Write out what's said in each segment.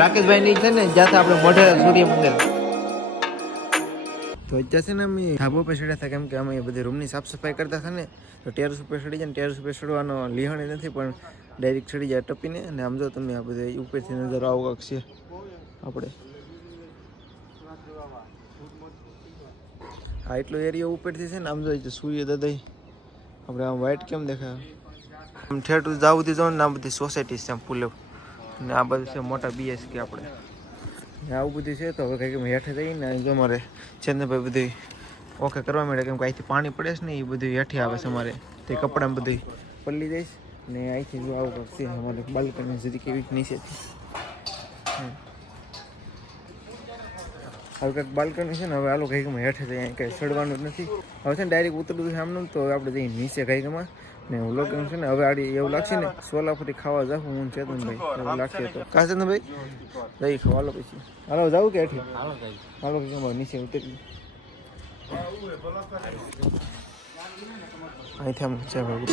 રાકેશભાઈ ની છે ને જ્યાંથી આપણે મોઢેરા સૂર્ય મંદિર તો અત્યારે છે ને અમે ધાબો પર ચડ્યા હતા કેમ કે અમે બધી રૂમની સાફ સફાઈ કરતા હતા ને તો ટેરેસ ઉપર ચડી જાય ને ટેરેસ ઉપર ચડવાનો લીહણ નથી પણ ડાયરેક્ટ ચડી જાય ટપીને અને આમ જો તમે આ બધા ઉપરથી નજર આવો છે આપણે આ એટલો એરિયા ઉપરથી છે ને આમ જો સૂર્ય દાદા આપણે આમ વ્હાઈટ કેમ દેખાય આમ ઠેઠું જાવું જાવ ને આ બધી સોસાયટી છે આમ પુલ ને આ બધું છે મોટા BSK આપણે આવું બધું છે તો હવે કંઈક હેઠે જઈને જો મારે ચંદ્રભાઈ બધું ઓકે કરવા માંડે કેમ કે અહીંથી પાણી પડે છે ને એ બધું હેઠે આવે છે અમારે તે કપડાં બધું પલ્લી જઈશ ને અહીંથી જો આવું છે અમારે બાલ્કની જરી કેવી નીચેથી હવે કંઈક બાલ્કની છે ને હવે આલો કંઈક હેઠે જઈએ અહીં કંઈ ચડવાનું જ નથી હવે છે ને ડાયરેક્ટ ઉતરવું સામનું તો આપણે જઈએ નીચે કંઈકમાં ને હું લોકો છે ને હવે આડી એવું લાગશે ને સોલાપુરી ખાવા જાઉં હું ચેતનભાઈ એવું લાગશે તો કા ચેતનભાઈ જઈ ખાવા હાલો પછી હાલો જાઉં કે હેઠે હાલો કે નીચે ઉતરી અહીંથી આમ છે ભાઈ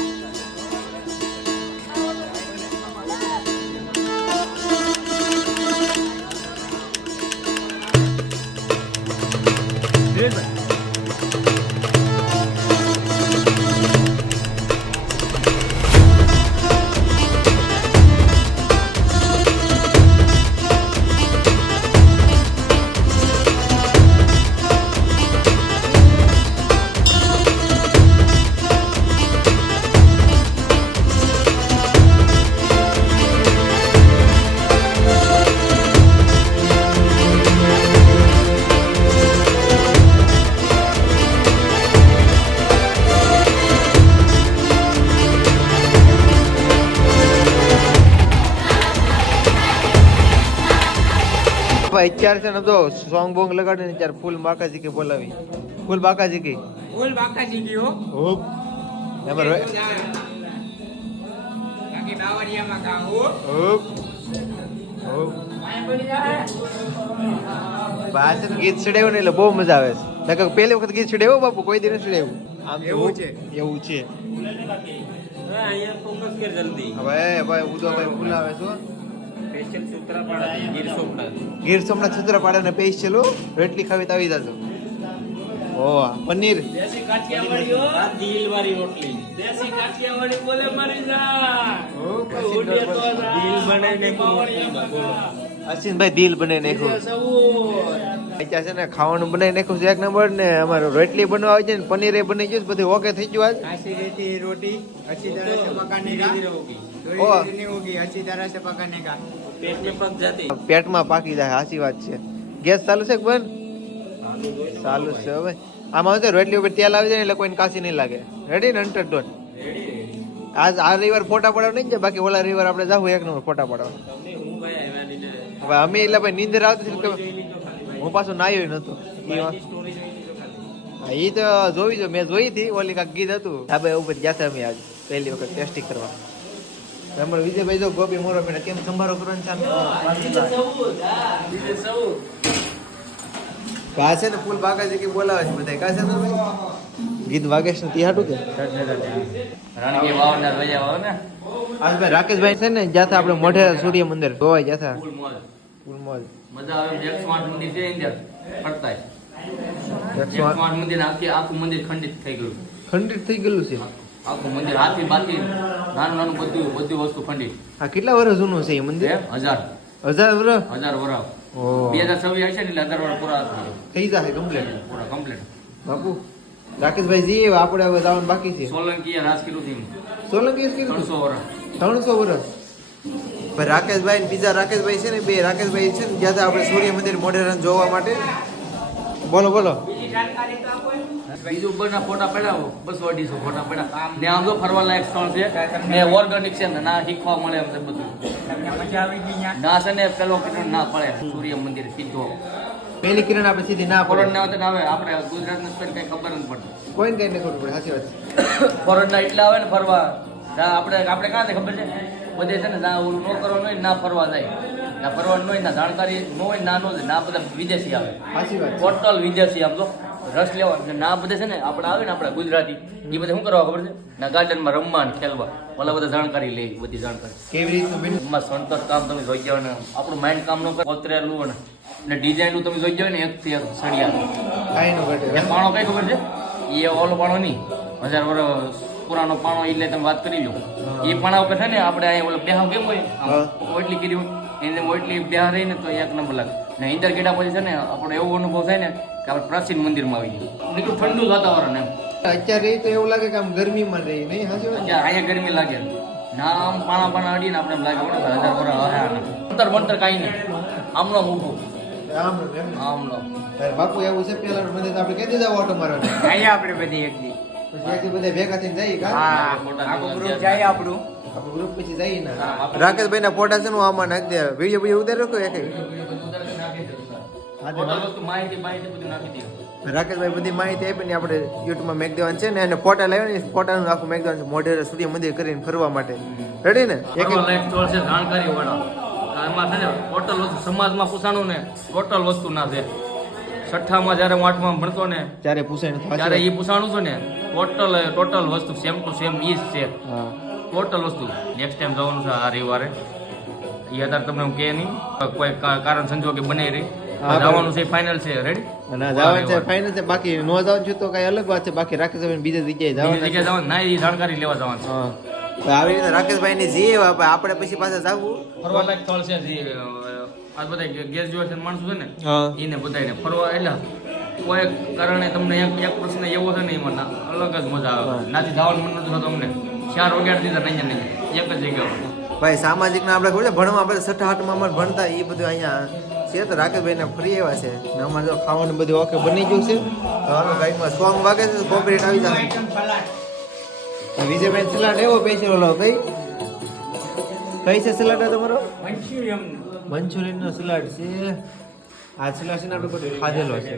અત્યારે છે ને તો સોંગ બોંગ લગાડીને અત્યારે ફૂલ બાકાજી કે બોલાવી ફૂલ બાકાજી કી હો નંબર બાકી દાવરિયામાં કા હો બાસન ગીત છડ્યું ને એટલે બહુ મજા આવે છે નકર પહેલી વખત ગીત છડ્યું બાપુ કોઈ દી નથી છડ્યું આમ એવું છે અહીંયા ફોકસ કર જલ્દી હવે ભાઈ ઉદોભાઈ બોલાવે છો સ્પેશિયલ સૂત્રાપાડા ગીર સોમનાથ સૂત્રાપાડા ને સ્પેશિયલ રોટલી ખાવી તો આવી જાજો ઓ પનીર દેશી કાઠિયાવાડી હો દિલ વાળી રોટલી દેશી કાઠિયાવાડી બોલે મારી જા ઓ ઓડે તો દિલ બનાવીને અશ્વિનભાઈ દિલ બનાવી નાખ્યું અત્યારે છે ને ખાવાનું બનાવી નાખ્યું છે એક નંબર ને અમારે રોટલી બનવા આવી છે ને પનીર એ બની ગયું બધું ઓકે થઈ ગયું આજ કાશી રહેતી રોટી अच्छी तरह से पकाने का होगी नहीं होगी अच्छी तरह से पकाने का पेट में पक जाती પેટમાં પાકી જાય સાચી વાત છે ગેસ ચાલુ છે કે બંધ ચાલુ છે હવે આમાં છે રોટલી ઉપર તેલ આવી જાય એટલે કોઈને કાશી નહીં લાગે રેડી ને અંટર ડોન આજ આ રવિવાર ફોટા પાડવા નહીં જાય બાકી ઓલા રવિવાર આપણે જાવું એક નંબર ફોટા પાડવા હવે અમે એટલે ભાઈ નીંદર આવતી કે હું પાછો નાયો નતો એ તો જોઈ જો મેં જોઈ હતી ઓલી કાંક ગીત હતું ધાબા ઉપર ગયા અમે આજ પહેલી વખત ટેસ્ટિંગ કરવા અમારે વિજયભાઈ જો ગોપી મોરો મેં કેમ સંભારો કરવાનું છે છે ને ફૂલ બાગાજી કે બોલાવે છે બધા કાશે ને ગીત વાગે છે તે હાટું કે રણકી વાવના વયા વાવ ને આજ ભાઈ રાકેશભાઈ છે ને જ્યાંથી આપણે મોઢેરા સૂર્ય મંદિર ગોવાઈ જ્યાંથી ફૂલ મોલ મજા આવે 108 મંદિર છે અંદર ફરતાય 108 મંદિર આખું મંદિર ખંડિત થઈ ગયું છે આખું મંદિર હાથી બાથી નાનું બધી વસ્તુ ખંડિત આ કેટલા વર્ષ જૂનું છે એ મંદિર 1000 વર્ષ 1000 વર્ષ 2026 હશે ને એટલે 1000 વર્ષ પૂરા થઈ જશે કમ્પ્લીટ પૂરા કમ્પ્લીટ બાપુ રાકેશભાઈ જી આપણે હવે જવાનું બાકી છે સોલંકી રાજ કર્યું છે સોલંકી 300 વર્ષ ભાઈ રાકેશભાઈ ને બીજા રાકેશભાઈ છે ને બે રાકેશભાઈ છે ને જ્યાં આપણે સૂર્ય મંદિર મોઢેરા જોવા માટે બોલો બીજું બના ફોટા પડાવો 200-250 ફોટા પડા ને આમ તો ફરવા લાયક સ્થળ છે ને ઓર્ગેનિક છે ને ના શીખવા મળે એમ છે બધું ના છે ને પેલો કિરણ ના પડે સૂર્ય મંદિર સીધો પહેલી કિરણ આપણે સીધી ના ફોરન ના આવે ને આપણે ગુજરાત ને કઈ ખબર નથી પડતી કોઈને કઈ નહીં ખબર પડે સાચી વાત ફોરન ના એટલા આવે ને ફરવા આપણે કાં ખબર છે બધે છે ને ઓલું ન કરવાનું હોય ના ફરવા જાય ના ફરવાનું હોય ના જાણકારી ન હોય ના નો ના બધા વિદેશી આવે સાચી વાત ટોટલ વિદેશી આમ તો રસ લેવા ના બધા છે ને આપણે આવે ને આપણા ગુજરાતી એ બધા શું કરવા ખબર છે ના ગાર્ડનમાં રમવા ને ખેલવા ઓલા બધા જાણકારી લે બધી જાણકારી કેવી રીતનું બેન એમાં સંતર કામ તમે જોઈ જાવ ને આપણું માઇન્ડ કામ ન કરે કોતરેલું ને ડિઝાઇનનું તમે જોઈ જાવ ને એકથી એક સળિયા કાંઈ નું ઘટે એ પાણો કઈ ખબર છે એ ઓલો પાણો નહીં 1000 વર્ષ પુરાનો પાણો એટલે તમે વાત કરી લો એ પાણા ઉપર છે ને આપણે અહીંયા ઓલો બેહાવ કેમ હોય ઓટલી કરી હોય એને ઓટલી બેહા રહીને તો એક નંબર લાગે ને ઇન્દર ગેટા પછી છે ને આપણો એવો અનુભવ થાય ને કે આપણે પ્રાચીન મંદિરમાં આવી ગયું નીકળું ઠંડુ વાતાવરણ એમ અત્યારે તો એવું લાગે કે આમ ગરમીમાં રહી નહીં હાજર અત્યારે અહીંયા ગરમી લાગે ના આમ પાણા અડીને આપણે એમ લાગે ઓળખ 1000 વર્ષ અંતર બંતર કાંઈ નહીં આમનો ઊભું આમનો બાપુ એવું છે પેલા મને તો આપણે કહેતી જાવ ઓટો મારવા અહીંયા આપણે બધી એક દી પછી એકદી બધા ભેગા થઈને જઈએ કા આખું ગ્રુપ જાય આપણું ગ્રુપ પછી જઈએ ને રાકેશભાઈ ના ફોટા છે આમાં નાખી દે વિડીયો વિડીયો ઉતાર્યો કે એક માહિતી બધું નાખી દે રાકેશભાઈ બધી માહિતી આપી ને આપણે યુટ્યુબમાં મેક દેવાનું છે ને એને ફોટા લાવ્યા ને ફોટાનું આખું મેક દેવાનું છે મોઢેરા સૂર્ય મંદિર કરીને ફરવા માટે રેડી ને એક લાઈફ સ્ટોર છે જાણકારી વાળા એમાં છે ને ટોટલ વસ્તુ સમાજમાં પૂછાણું ને ટોટલ વસ્તુ ના છે છઠ્ઠામાં જ્યારે હું આઠમાં ભણતો ને ત્યારે પૂછાય ત્યારે એ પૂછાણું છું ને ટોટલ વસ્તુ સેમ ટુ સેમ ઈ જ છે ટોટલ વસ્તુ નેક્સ્ટ ટાઈમ જવાનું છે આ રવિવારે એ અત્યારે તમને હું કહે નહીં કોઈ કારણ સંજોગે બને રહી જવાનું છે ફાઇનલ છે રેડી ના જવાનું છે ફાઇનલ છે બાકી નો જવાનું છે તો કઈ અલગ વાત છે બાકી રાકેશભાઈ બીજે જગ્યાએ જવાનું ના એ જાણકારી લેવા જવાનું છે આવી રીતે રાકેશભાઈ ની જે આપણે પછી પાછા જવું ફરવા લાયક સ્થળ છે જે આ બધા ગ્રેજ્યુએશન માણસો છે ને એને બધાને ફરવા એટલે કોઈ કારણે તમને એક પ્રશ્ન એવો છે ને એમાં અલગ જ મજા આવે નાથી જવાનું મન નથી થતું અમને 4 વાગ્યા દીધા નહીં એક જ જગ્યા ભાઈ સામાજિક ના આપણે ખબર છે ભણવા આપણે 6ઠા 8માં ભણતા એ બધું અહીંયા છે તો રાકેશભાઈ ને ફ્રી એવા છે ને અમારે જો ખાવાનું બધું ઓકે બની ગયું છે હાલો ગાઈડમાં સોંગ વાગે છે કોપરેટ આવી જાય વિજયભાઈ સલાડ એવો પૈસા ઓલો કઈ છે સલાડ તમારો મંચુરિયન નો સલાડ છે આ સલાડ છે ને આપણે બધું ખાધેલો છે